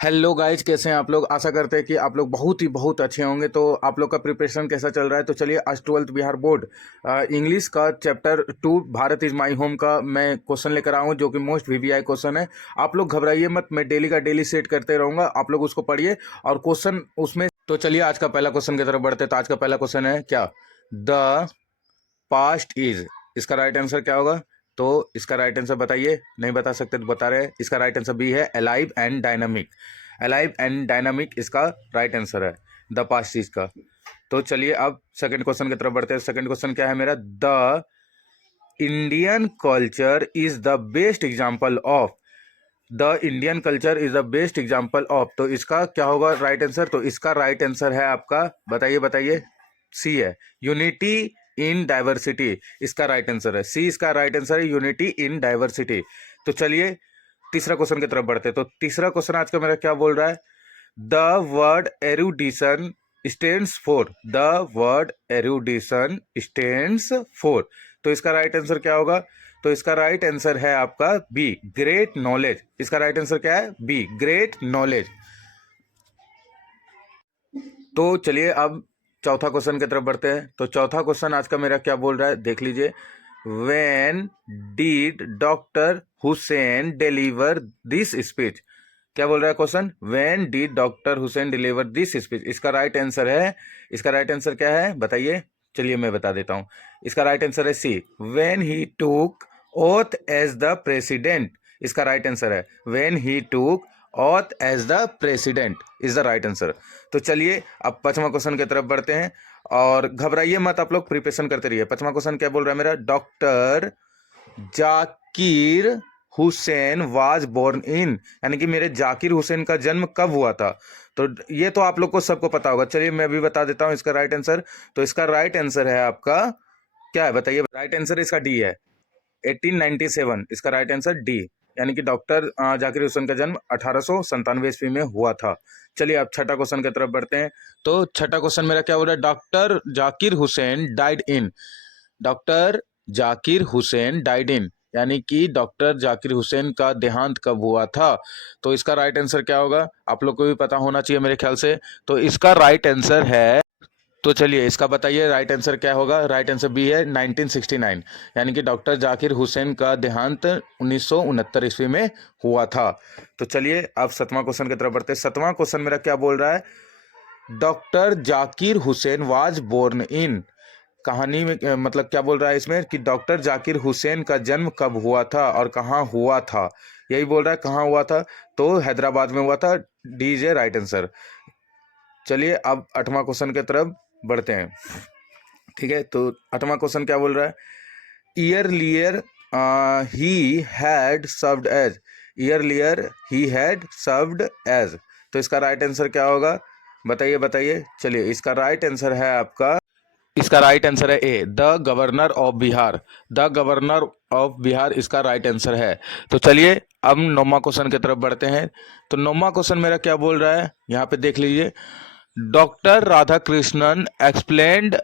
Hello guys, कैसे हैं आप लोग। आशा करते हैं कि आप लोग बहुत अच्छे होंगे। तो आप लोग का प्रिपरेशन कैसा चल रहा है। तो चलिए, आज 12th बिहार बोर्ड इंग्लिश का chapter 2 Bharat is my home का मैं क्वेश्चन लेकर आऊँ, जो कि मोस्ट वीवीआई क्वेश्चन है। आप लोग घबराइए मत, मैं डेली का डेली सेट करते रहूँगा, आप लोग उसको पढ़िए और क्वेश्चन उसमें। तो चलिए, आज का पहला क्वेश्चन की तरफ बढ़ते हैं। तो आज का पहला क्वेश्चन है क्या, द पास्ट इज, इसका राइट आंसर क्या होगा। तो इसका राइट आंसर बताइए, नहीं बता सकते तो बता रहे हैं। इसका राइट आंसर बी है, alive and dynamic. Alive and dynamic इसका राइट आंसर है, द पास्ट चीज का। तो चलिए, अब सेकंड क्वेश्चन की तरफ बढ़ते हैं। सेकंड क्वेश्चन क्या है मेरा, the Indian culture is the best example of. The Indian culture is the best example of, तो इसका क्या होगा राइट आंसर। तो इसका राइट आंसर है आपका, बताइए बताइए, सी है, यूनिटी इन डाइवर्सिटी। इसका राइट आंसर है सी, इसका राइट आंसर है यूनिटी इन डाइवर्सिटी। तो चलिए, तीसरा क्वेश्चन की तरफ बढ़ते हैं। तो तीसरा क्वेश्चन आज का मेरा क्या बोल रहा है, the word erudition stands for. The word erudition stands for, तो इसका राइट आंसर क्या होगा। तो इसका राइट आंसर है आपका बी, ग्रेट नॉलेज। इसका राइट आंसर क्या है, बी, ग्रेट नॉलेज। तो चलिए, अब चौथा क्वेश्चन की तरफ बढ़ते हैं। तो चौथा क्वेश्चन आज का मेरा क्या बोल रहा है, देख लीजिए। When did doctor Hussain deliver this speech. क्या बोल रहा है question, when did doctor Hussain deliver this speech. इसका राइट आंसर है, इसका राइट आंसर क्या है बताइए। चलिए मैं बता देता हूं, इसका राइट आंसर है सी, when he took oath as the president. इसका राइट आंसर है when he took oath as the president is the right answer. तो चलिए, अब पांचवा क्वेश्चन की तरफ बढ़ते हैं और घबराइए मत, आप लोग प्रिपरेशन करते रहिए। पांचवा क्वेश्चन क्या बोल रहा है मेरा, doctor Zakir Hussain was born in, यानी कि मेरे जाकिर हुसैन का जन्म कब हुआ था। तो ये तो आप लोग को सबको पता होगा। चलिए मैं भी बता देता हूं इसका राइट आंसर। तो इसका राइट आंसर है आपका, क्या है बताइए। राइट आंसर इसका डी है, 1897। इसका राइट आंसर डी, यानी कि डॉक्टर जाकिर हुसैन का जन्म 1897 ईस्वी में हुआ था। चलिए, अब छठा क्वेश्चन की तरफ बढ़ते हैं। तो छठा क्वेश्चन मेरा क्या हो रहा है, doctor Zakir Hussain died in. Doctor Zakir Hussain died in, यानी कि डॉक्टर जाकिर हुसैन का देहांत कब हुआ था। तो इसका राइट आंसर क्या होगा, आप लोग को भी पता होना चाहिए मेरे ख्याल से। तो इसका राइट आंसर है, तो चलिए इसका बताइए राइट आंसर क्या होगा। राइट आंसर बी है, 1969, यानी कि डॉक्टर जाकिर हुसैन का देहांत 1969 ईस्वी में हुआ था। तो चलिए, अब सातवां क्वेश्चन की तरफ बढ़ते हैं। सातवां क्वेश्चन मेरा क्या बोल रहा है, doctor Zakir Hussain was born in. कहानी में मतलब क्या बोल रहा है इसमें कि डॉक्टर जाकिर हुसैन का जन्म कब हुआ था और कहाँ हुआ था, यही बोल रहा है कहाँ हुआ था। तो हैदराबाद में हुआ था, डी इज राइट आंसर। चलिए, अब आठवां क्वेश्चन की तरफ बढ़ते हैं। ठीक है, तो आठवां क्वेश्चन क्या बोल रहा है, earlier he had served as. Earlier he had served as, तो इसका राइट आंसर क्या होगा बताइए बताइए। चलिए, इसका राइट आंसर है आपका, इसका राइट आंसर है A, the governor of Bihar. The governor of Bihar इसका राइट आंसर है। तो चलिए, अब नौवां क्वेश्चन की तरफ बढ़ते हैं। तो नौवां क्वेश्चन मेरा क्या बोल रहा है, यहाँ पे देख लीजिए। डॉक्टर राधाकृष्णन एक्सप्लेन्ड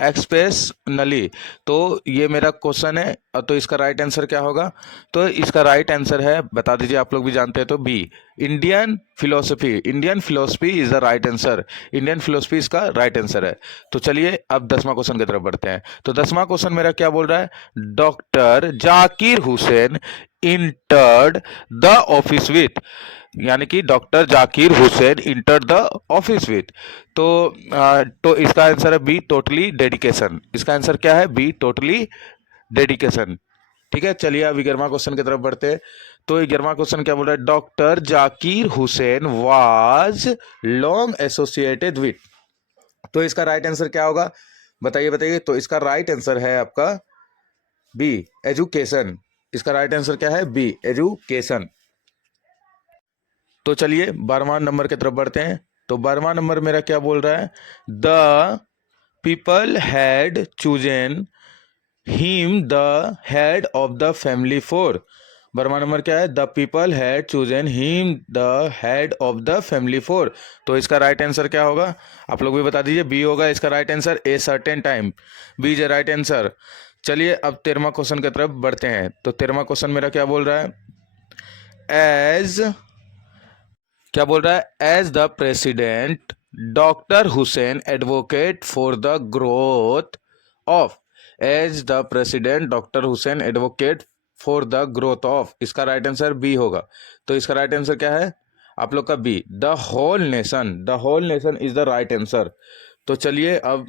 एक्सप्रेशनली, तो ये मेरा क्वेश्चन है। तो इसका राइट आंसर क्या होगा। तो इसका राइट आंसर है, बता दीजिए, आप लोग भी जानते हैं तो B, Indian philosophy. Indian philosophy is the right answer. Indian philosophy इसका राइट आंसर है। तो चलिए, अब 10वां क्वेश्चन की तरफ बढ़ते हैं। तो 10वां क्वेश्चन मेरा क्या बोल रहा है, doctor Zakir Hussain entered the office with, यानी कि doctor Zakir Hussain enter the office with. तो इसका आंसर है बी, टोटली डेडिकेशन। इसका आंसर क्या है, बी, टोटली डेडिकेशन। ठीक है, चलिए अब 11वां क्वेश्चन की तरफ बढ़ते हैं। तो 11वां क्वेश्चन क्या बोल रहा है, doctor Zakir Hussain was long associated with. तो इसका राइट आंसर क्या होगा बताइए बताइए। तो इसका राइट आंसर है आपका बी, एजुकेशन। इसका राइट आंसर क्या है, बी, एजुकेशन। तो चलिए 12वां नंबर की तरफ बढ़ते हैं। तो 12वां नंबर मेरा क्या बोल रहा है, the people had chosen him the head of the family for. 12वां नंबर क्या है, the people had chosen him the head of the family for. तो इसका राइट आंसर क्या होगा, आप लोग भी बता दीजिए। बी होगा इसका right answer, A certain time, B is right answer. चलिए, अब 13वां क्वेश्चन की तरफ बढ़ते हैं। तो 13वां क्वेश्चन मेरा क्या बोल रहा है, एज क्या बोल रहा है? As the president doctor Hussain advocate for the growth of. As the president doctor Hussain advocate for the growth of, इसका राइट आंसर बी होगा। तो इसका राइट आंसर क्या है आप लोग का? B, the whole nation. The whole nation is the right answer. तो चलिए अब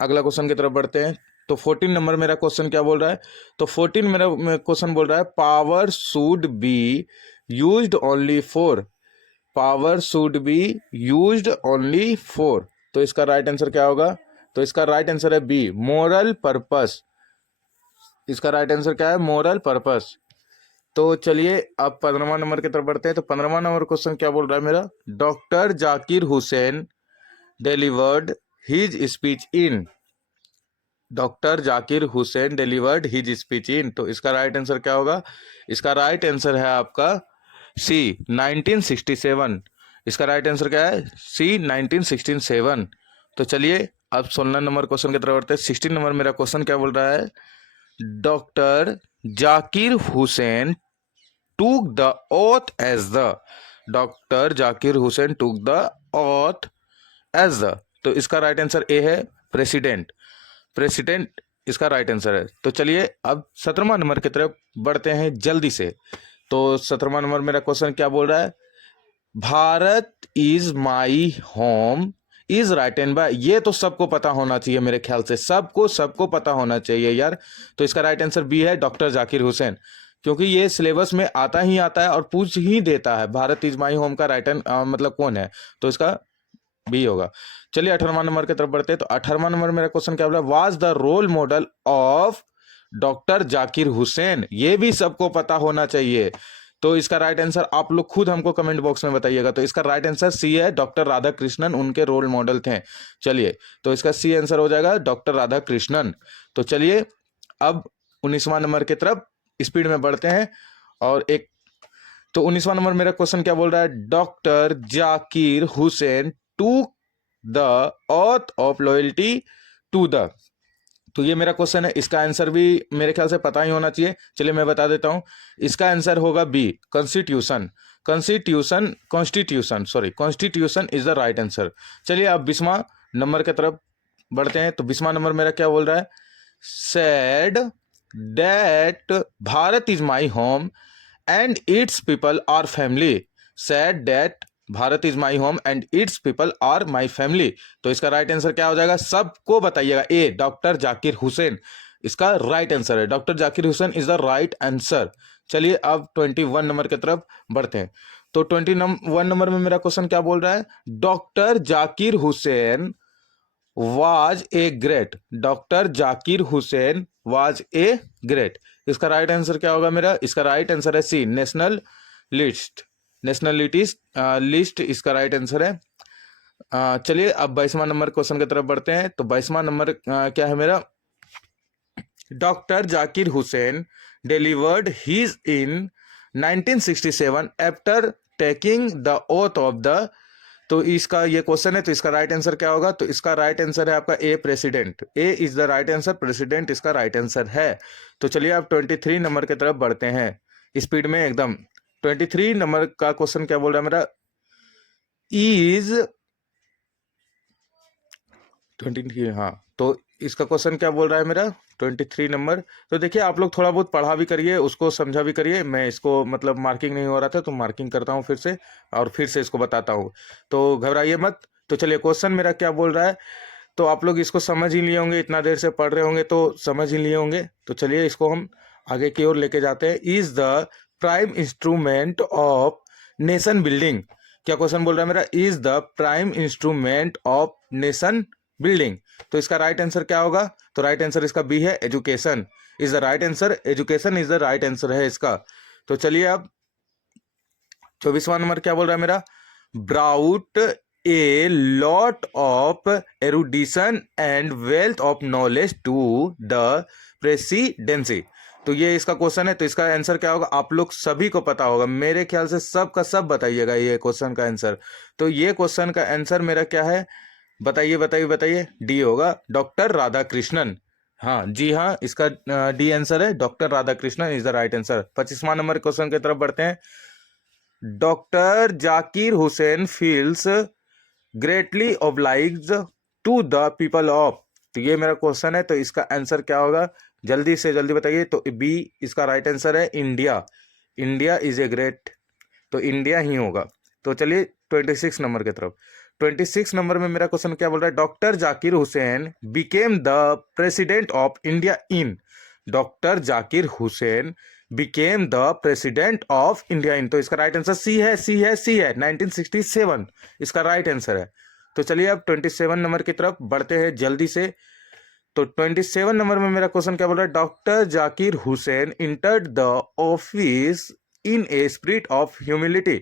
अगला क्वेश्चन की तरफ बढ़ते हैं। तो 14 नंबर मेरा क्वेश्चन क्या बोल रहा है? तो 14 मेरा क्वेश्चन बोल रहा है power should be used only for. Power should be used only for, तो इसका राइट आंसर क्या होगा? तो इसका राइट आंसर है बी, मोरल पर्पस। इसका राइट आंसर क्या है? Moral purpose. तो चलिए अब 15वां नंबर की तरफ बढ़ते हैं। तो 15वां नंबर क्वेश्चन क्या बोल रहा है मेरा? Doctor Zakir Hussain delivered his speech in. Doctor Zakir Hussain delivered his speech in, तो इसका राइट आंसर क्या होगा? इसका राइट आंसर है आपका सी, 1967। इसका राइट आंसर क्या है? सी, 1967। तो चलिए अब 16 नंबर क्वेश्चन की तरफ बढ़ते हैं। 16 नंबर मेरा क्वेश्चन क्या बोल रहा है? Doctor Zakir Hussain took the oath as the। Doctor Zakir Hussain took the oath as the, तो इसका राइट आंसर ए है, प्रेसिडेंट। प्रेसिडेंट इसका राइट आंसर है। तो चलिए अब 17वां नंबर की तरफ बढ़ते हैं जल्दी से। तो 17वां नंबर मेरा क्वेश्चन क्या बोल रहा है? Bharat is my home is written by. ये तो सबको पता होना चाहिए मेरे ख्याल से, सबको पता होना चाहिए यार। तो इसका राइट आंसर बी है, डॉक्टर जाकिर हुसैन, क्योंकि ये सिलेबस में आता है और पूछ ही देता है भारत इज माई होम का राइटन मतलब कौन है, तो इसका बी होगा। चलिए 18वां नंबर की तरफ बढ़ते हैं। तो 18वां नंबर मेरा क्वेश्चन क्या बोला? Was the role model of doctor Zakir Hussain. ये भी सबको पता होना चाहिए। तो इसका राइट आंसर आप लोग खुद हमको कमेंट बॉक्स में बताइएगा। तो इसका राइट आंसर सी है, डॉक्टर राधा कृष्णन उनके रोल मॉडल थे। चलिए तो इसका सी आंसर हो जाएगा डॉक्टर राधा कृष्णन। तो चलिए अब 19वां नंबर की तरफ स्पीड में बढ़ते हैं। और एक तो 19वां नंबर मेरा क्वेश्चन क्या बोल रहा है? Doctor Zakir Hussain to the oath of loyalty to the. तो ये मेरा क्वेश्चन है, इसका आंसर भी मेरे ख्याल से पता ही होना चाहिए। चलिए मैं बता देता हूं, इसका आंसर होगा B, constitution. Constitution is the right answer. चलिए अब 20वां नंबर की तरफ बढ़ते हैं। तो 20वां नंबर मेरा क्या बोल रहा है? Said that Bharat is my home and its people are family. Said that Bharat is my home and its people are my family. तो इसका राइट आंसर क्या हो जाएगा? सबको बताइएगा। ए, डॉक्टर जाकिर हुसैन इसका राइट आंसर है। Doctor Zakir Hussain is the right answer. चलिए अब 21 नंबर की तरफ बढ़ते हैं। तो 21 नंबर में मेरा क्वेश्चन क्या बोल रहा है? Doctor Zakir Hussain was a great. Doctor Zakir Hussain was a great. इसका राइट आंसर क्या होगा मेरा? इसका राइट आंसर है सी, नेशनल लिस्ट। लिस्ट इसका राइट आंसर है। चलिए अब 22वां नंबर क्वेश्चन की तरफ बढ़ते हैं। तो 22वां नंबर क्या है मेरा? Doctor Zakir Hussain delivered his in 1967 after taking the oath of the. तो इसका ये क्वेश्चन है, तो इसका राइट आंसर क्या होगा? तो इसका राइट आंसर है आपका A, president. A is the right answer, president इसका राइट आंसर है। तो चलिए आप 23 नंबर की तरफ बढ़ते हैं स्पीड में एकदम। 23 नंबर का क्वेश्चन क्या बोल रहा है मेरा? इज 23, हाँ। तो इसका क्वेश्चन क्या बोल रहा है मेरा? 23 नंबर। तो देखिए आप लोग थोड़ा बहुत पढ़ा भी करिए, उसको समझा भी करिए। मैं इसको मतलब मार्किंग नहीं हो रहा था तो मार्किंग करता हूँ फिर से, और फिर से इसको बताता हूँ, तो घबराइए मत। तो चलिए क्वेश्चन मेरा क्या बोल रहा है? तो आप लोग इसको समझ ही लिए होंगे, इतना देर से पढ़ रहे होंगे तो समझ ही लिए होंगे। तो चलिए इसको हम आगे की ओर लेके जाते हैं। Is the prime instrument of nation building. क्या क्वेश्चन बोल रहा है मेरा? Is the prime instrument of nation building. तो इसका राइट आंसर क्या होगा? तो राइट आंसर इसका बी है, education is the right answer. Education is the right answer है इसका। तो चलिए अब 24वां नंबर क्या बोल रहा है मेरा? Brought a lot of erudition and wealth of knowledge to the presidency. तो ये इसका क्वेश्चन है, तो इसका आंसर क्या होगा? आप लोग सभी को पता होगा मेरे ख्याल से, सब का सब बताइएगा ये क्वेश्चन का आंसर। तो ये क्वेश्चन का आंसर मेरा क्या है? बताइए बताइए बताइए। डी होगा, डॉक्टर राधा कृष्णन। हाँ जी हाँ, इसका डी आंसर है, doctor Radha Krishnan is the right answer. 25वां नंबर क्वेश्चन की तरफ बढ़ते हैं। Doctor Zakir Hussain feels greatly obliged to the people of. तो ये मेरा क्वेश्चन है, तो इसका आंसर क्या होगा, जल्दी से जल्दी बताइए। तो बी इसका राइट आंसर है, India. India is a great, तो इंडिया ही होगा। तो चलिए 26 नंबर की तरफ। 26 नंबर में मेरा क्वेश्चन क्या बोल रहा है, doctor Zakir Hussain became the president of India in. Doctor Zakir Hussain became the president of India in. तो इसका राइट आंसर सी है, सी है, सी है, 1967 इसका राइट आंसर है। तो चलिए अब 27 नंबर की तरफ बढ़ते हैं जल्दी से। तो 27 नंबर में मेरा क्वेश्चन क्या बोल रहा है, doctor Zakir Hussain entered the office in a spirit of humility.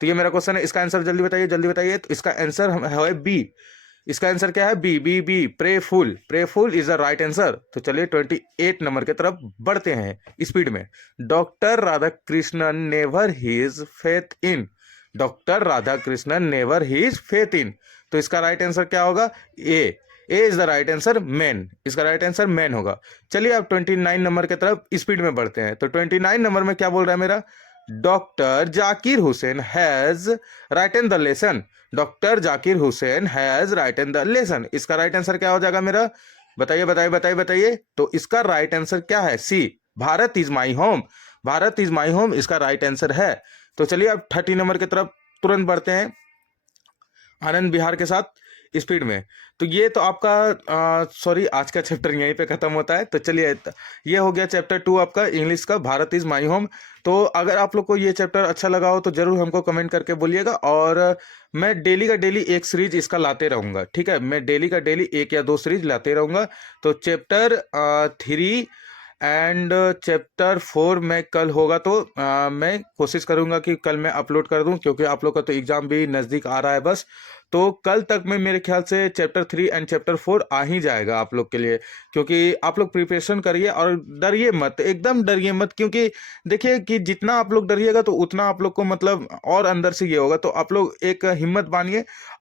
तो ये मेरा क्वेश्चन है, इसका आंसर जल्दी बताइए, जल्दी बताइए। तो इसका आंसर है बी। इसका आंसर क्या है, B B B, prayerful. Prayerful is the right answer. तो चलिए 28 नंबर की तरफ बढ़ते हैं स्पीड में। Doctor Radhakrishnan never his faith in. Doctor Radhakrishnan never his faith in. तो इसका राइट आंसर क्या होगा, A is the right answer, man. इसका राइट आंसर मैन होगा। चलिए अब 29 नंबर की तरफ स्पीड में बढ़ते हैं। तो 29 नंबर में क्या बोल रहा है मेरा, doctor Zakir Hussain has written the lesson. Doctor Zakir Hussain has written the lesson. इसका राइट आंसर क्या हो जाएगा मेरा, बताइए बताइए बताइए बताइए। तो इसका राइट आंसर क्या है, C, Bharat is my home. Bharat is my home इसका राइट आंसर है। तो चलिए अब 30 नंबर की तरफ तुरंत बढ़ते हैं आनंद बिहार के साथ स्पीड में। तो ये तो आपका सॉरी आज का चैप्टर यहीं पे खत्म होता है। तो चलिए ये हो गया चैप्टर 2 आपका इंग्लिश का, भारत इज माई होम। तो अगर आप लोग को ये चैप्टर अच्छा लगा हो तो जरूर हमको कमेंट करके बोलिएगा। और मैं डेली का डेली एक सीरीज इसका लाते रहूँगा, ठीक है। मैं डेली का डेली 1 या 2 सीरीज लाते रहूँगा। तो चैप्टर 3 एंड चैप्टर 4 में कल होगा, तो मैं कोशिश करूंगा कि कल मैं अपलोड कर दूं, क्योंकि आप लोग का तो एग्जाम भी नज़दीक आ रहा है बस। तो कल तक में मेरे ख्याल से चैप्टर 3 एंड चैप्टर 4 आ ही जाएगा आप लोग के लिए। क्योंकि आप लोग प्रिपरेशन करिए और डरिए मत, एकदम डरिए मत। क्योंकि देखिए कि जितना आप लोग डरिएगा तो उतना आप लोग को मतलब और अंदर से ये होगा। तो आप लोग एक हिम्मत बांधिए